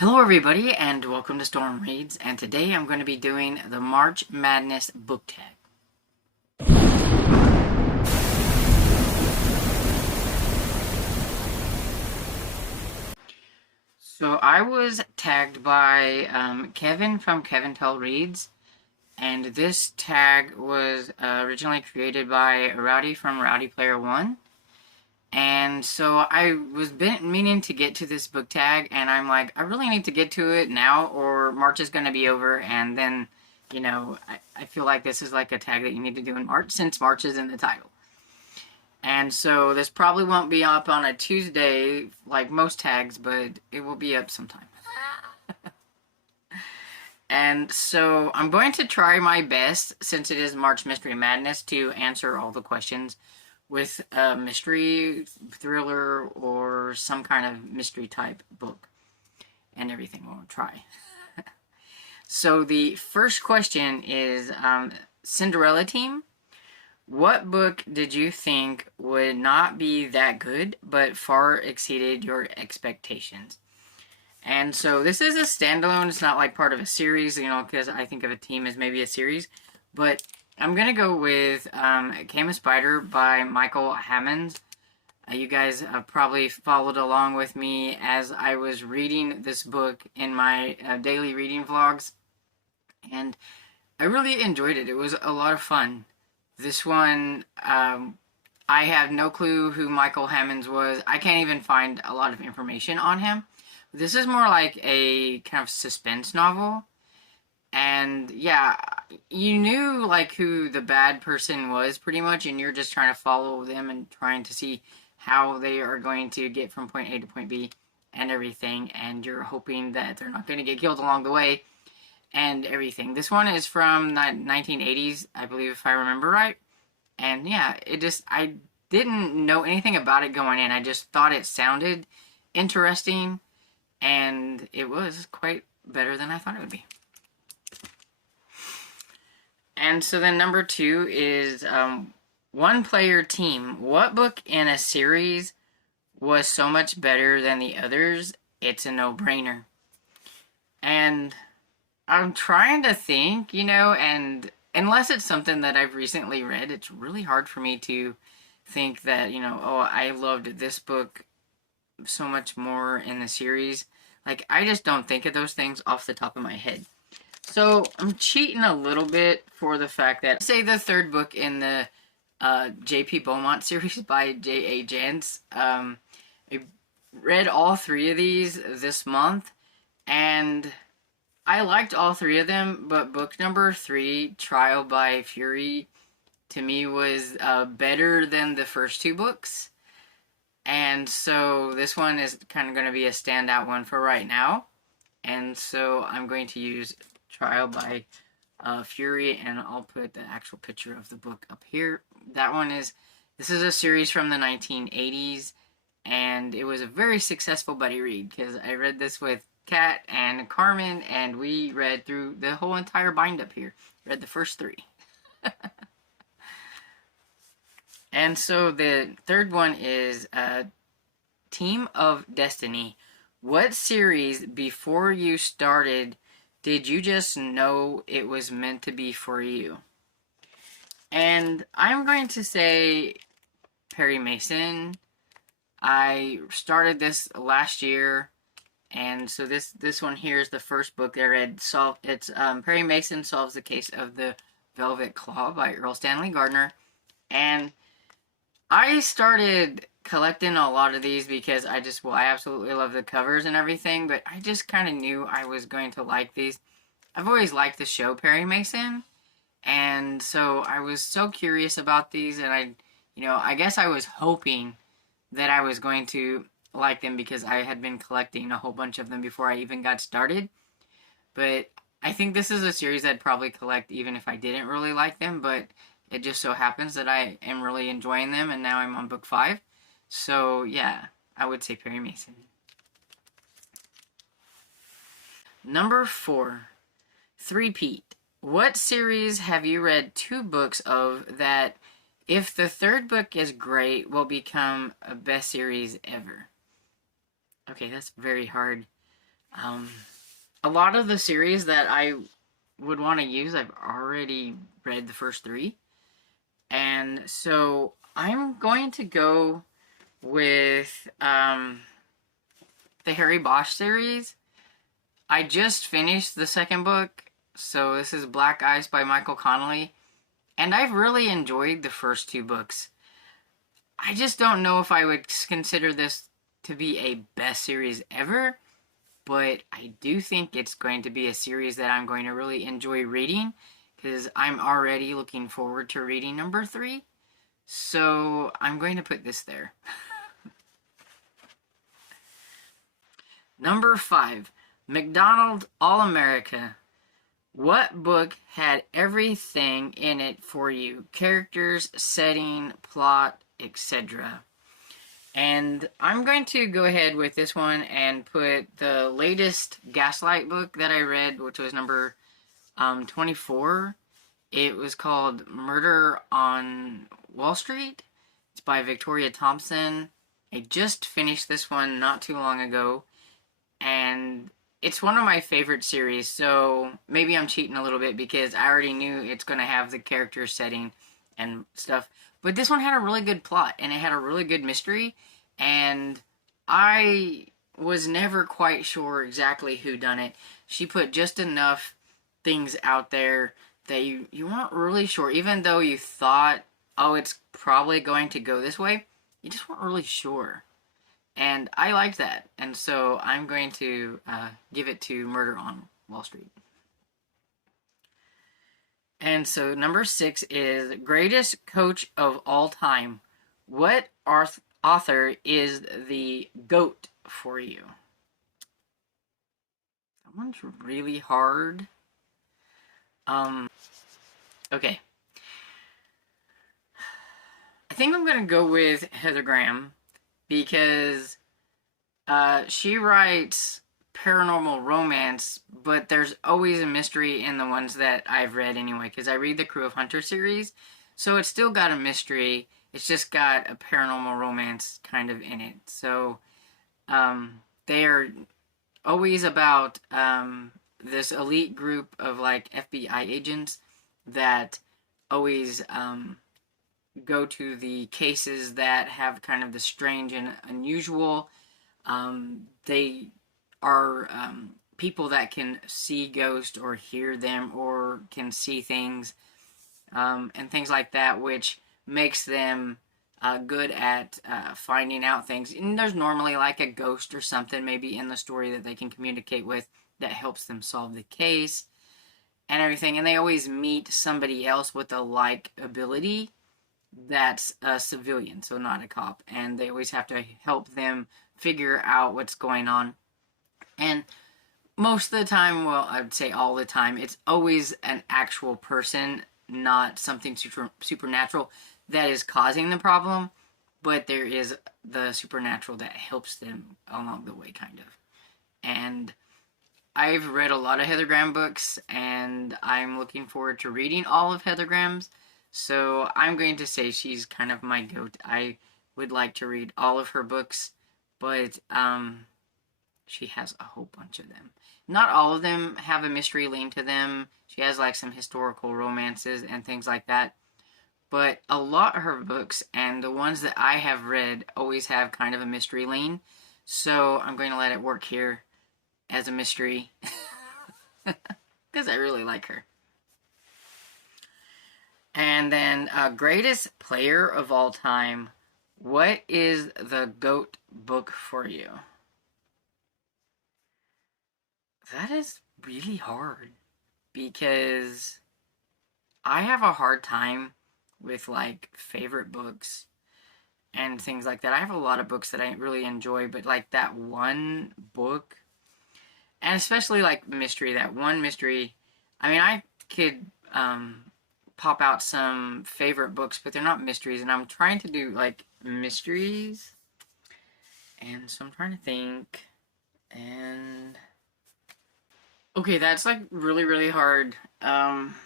Hello everybody and welcome to Storm Reads, and today I'm going to be doing the March Madness book tag. So I was tagged by Kevin from Kevin Tell Reads, and this tag was originally created by Rowdy from Rowdy Player 1. And so I was meaning to get to this book tag, and I'm like, I really need to get to it now, or March is going to be over, and then, I feel like this is like a tag that you need to do in March, since March is in the title. And so this probably won't be up on a Tuesday, like most tags, but it will be up sometime. And so I'm going to try my best, since it is March Mystery Madness, to answer all the questions with a mystery, thriller, or some kind of mystery type book. And everything we'll try. So the first question is, Cinderella Team, what book did you think would not be that good, but far exceeded your expectations? And so this is a standalone. It's not like part of a series, because I think of a team as maybe a series. But I'm going to go with Came a Spider by Michael Hammonds. You guys probably followed along with me as I was reading this book in my daily reading vlogs. And I really enjoyed it. It was a lot of fun. This one, I have no clue who Michael Hammonds was. I can't even find a lot of information on him. This is more like a kind of suspense novel. And yeah, you knew like who the bad person was pretty much, and you're just trying to follow them and trying to see how they are going to get from point A to point B and everything, and you're hoping that they're not going to get killed along the way and everything. This one is from the 1980s, I believe, if I remember right. And yeah, I didn't know anything about it going in. I just thought it sounded interesting, and it was quite better than I thought it would be. And so then number 2 is One Player Team. What book in a series was so much better than the others? It's a no-brainer. And I'm trying to think, and unless it's something that I've recently read, it's really hard for me to think that, oh, I loved this book so much more in the series. Like, I just don't think of those things off the top of my head. So I'm cheating a little bit for the fact that, say, the third book in the J.P. Beaumont series by J.A. Jance. I read all 3 of these this month, and I liked all 3 of them, but book number 3, Trial by Fury, to me was better than the first 2 books. And so this one is kind of going to be a standout one for right now. And so I'm going to use Trial by Fury, and I'll put the actual picture of the book up here. This is a series from the 1980s, and it was a very successful buddy read, because I read this with Kat and Carmen, and we read through the whole entire bind up here. Read the first 3. And so the third one is Team of Destiny. What series before you started did you just know it was meant to be for you? And I'm going to say Perry Mason. I started this last year, and so this one here is the first book I read. It's Perry Mason Solves the Case of the Velvet Claw by Earl Stanley Gardner. And I started collecting a lot of these because I absolutely love the covers and everything, but I just kind of knew I was going to like these. I've always liked the show Perry Mason, and so I was so curious about these, and I guess I was hoping that I was going to like them because I had been collecting a whole bunch of them before I even got started. But I think this is a series I'd probably collect even if I didn't really like them, but it just so happens that I am really enjoying them, and now I'm on book 5. So, yeah, I would say Perry Mason. Number 4, Three-Peat. What series have you read 2 books of that, if the third book is great, will become a best series ever? Okay, that's very hard. Um, a lot of the series that I would want to use, I've already read the first three. And so I'm going to go with the Harry Bosch series. I just finished the second book, so this is Black Ice by Michael Connelly, and I've really enjoyed the first two books. I just don't know if I would consider this to be a best series ever, but I do think it's going to be a series that I'm going to really enjoy reading because I'm already looking forward to reading number 3. So I'm going to put this there. Number 5, McDonald's All-America. What book had everything in it for you? Characters, setting, plot, etc. And I'm going to go ahead with this one and put the latest Gaslight book that I read, which was number 24. It was called Murder on Wall Street. It's by Victoria Thompson. I just finished this one not too long ago, and it's one of my favorite series, so maybe I'm cheating a little bit because I already knew it's going to have the character setting and stuff. But this one had a really good plot, and it had a really good mystery, and I was never quite sure exactly who done it. She put just enough things out there that you weren't really sure, even though you thought, oh, it's probably going to go this way, you just weren't really sure. And I liked that, and so I'm going to give it to Murder on Wall Street. And so number 6 is Greatest Coach of All Time. What author is the GOAT for you? That one's really hard. Okay. I think I'm going to go with Heather Graham because she writes paranormal romance, but there's always a mystery in the ones that I've read anyway, because I read the Crew of Hunter series, so it's still got a mystery. It's just got a paranormal romance kind of in it. So they are always about this elite group of like FBI agents that always go to the cases that have kind of the strange and unusual. They are people that can see ghosts or hear them or can see things and things like that, which makes them good at finding out things. And there's normally like a ghost or something maybe in the story that they can communicate with that helps them solve the case and everything. And they always meet somebody else with a like ability that's a civilian, so not a cop, and they always have to help them figure out what's going on. And most of the time, well, I would say all the time, it's always an actual person, not something supernatural that is causing the problem, but there is the supernatural that helps them along the way, kind of. And I've read a lot of Heather Graham books, and I'm looking forward to reading all of Heather Graham's. So I'm going to say she's kind of my goat. I would like to read all of her books, but she has a whole bunch of them. Not all of them have a mystery lean to them. She has like some historical romances and things like that. But a lot of her books, and the ones that I have read, always have kind of a mystery lean. So I'm going to let it work here as a mystery because I really like her. And then greatest player of all time. What is the GOAT book for you? That is really hard because I have a hard time with like favorite books and things like that. I have a lot of books that I really enjoy, but like that one book, and especially like mystery, that one mystery, I mean, I could pop out some favorite books, but they're not mysteries, and I'm trying to do like mysteries, and so I'm trying to think, and okay, that's like really hard. I'm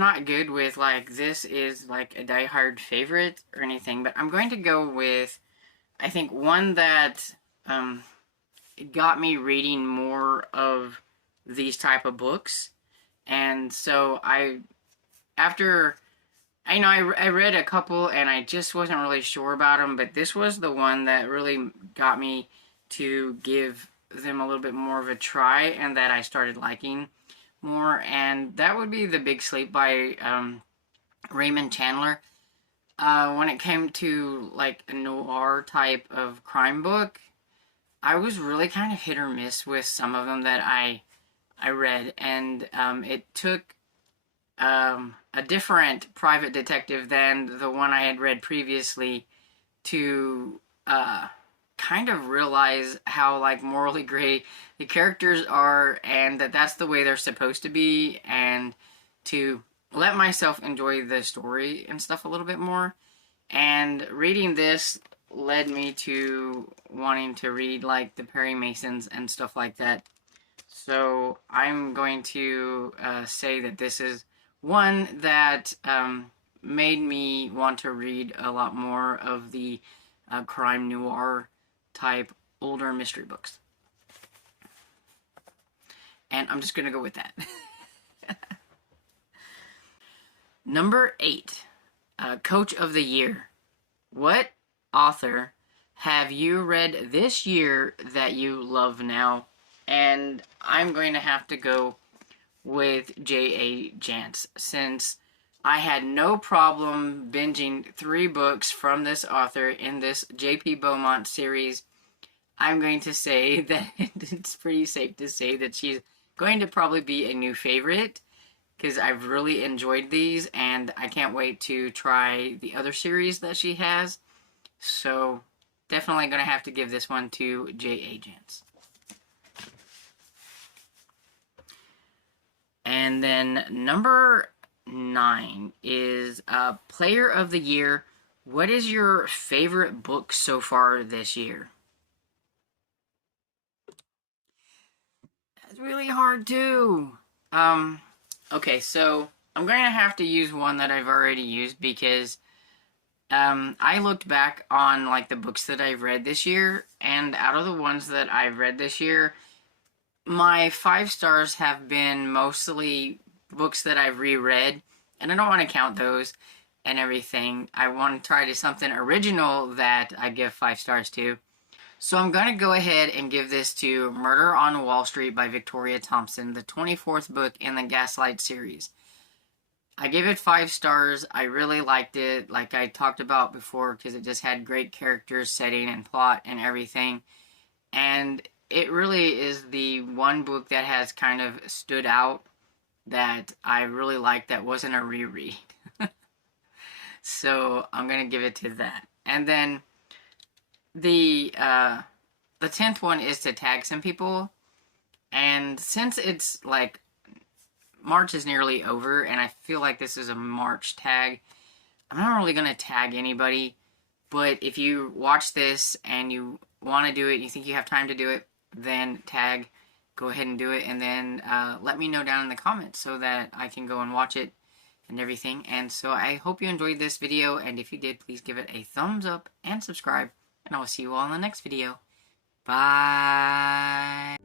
not good with like this is like a diehard favorite or anything, but I'm going to go with, I think one that got me reading more of these type of books. And so after, I read a couple and I just wasn't really sure about them, but this was the one that really got me to give them a little bit more of a try, and that I started liking more, and that would be The Big Sleep by Raymond Chandler. When it came to like a noir type of crime book, I was really kind of hit or miss with some of them that I read, and it took a different private detective than the one I had read previously to kind of realize how like morally gray the characters are, and that's the way they're supposed to be, and to let myself enjoy the story and stuff a little bit more. And reading this led me to wanting to read like the Perry Masons and stuff like that. So I'm going to say that this is one that made me want to read a lot more of the crime noir type older mystery books. And I'm just going to go with that. Number 8, Coach of the Year. What author have you read this year that you love now? And I'm going to have to go with J.A. Jance, since I had no problem binging 3 books from this author in this J.P. Beaumont series. I'm going to say that it's pretty safe to say that she's going to probably be a new favorite, because I've really enjoyed these, and I can't wait to try the other series that she has. So definitely going to have to give this one to J.A. Jance. And then number 9 is Player of the Year. What is your favorite book so far this year? That's really hard too. Okay, so I'm going to have to use one that I've already used, because I looked back on like the books that I've read this year, and out of the ones that I've read this year, my 5 stars have been mostly books that I've reread, and I don't want to count those and everything. I want to try to something original that I give 5 stars to. So I'm going to go ahead and give this to Murder on Wall Street by Victoria Thompson, the 24th book in the Gaslight series. I gave it 5 stars. I really liked it, like I talked about before, because it just had great characters, setting, and plot and everything. And it really is the one book that has kind of stood out that I really liked that wasn't a reread. So I'm going to give it to that. And then the 10th one is to tag some people. And since it's like March is nearly over, and I feel like this is a March tag, I'm not really going to tag anybody. But if you watch this and you want to do it, you think you have time to do it, then tag, go ahead and do it, and then let me know down in the comments so that I can go and watch it and everything. And so I hope you enjoyed this video, and if you did, please give it a thumbs up and subscribe, and I will see you all in the next video. Bye!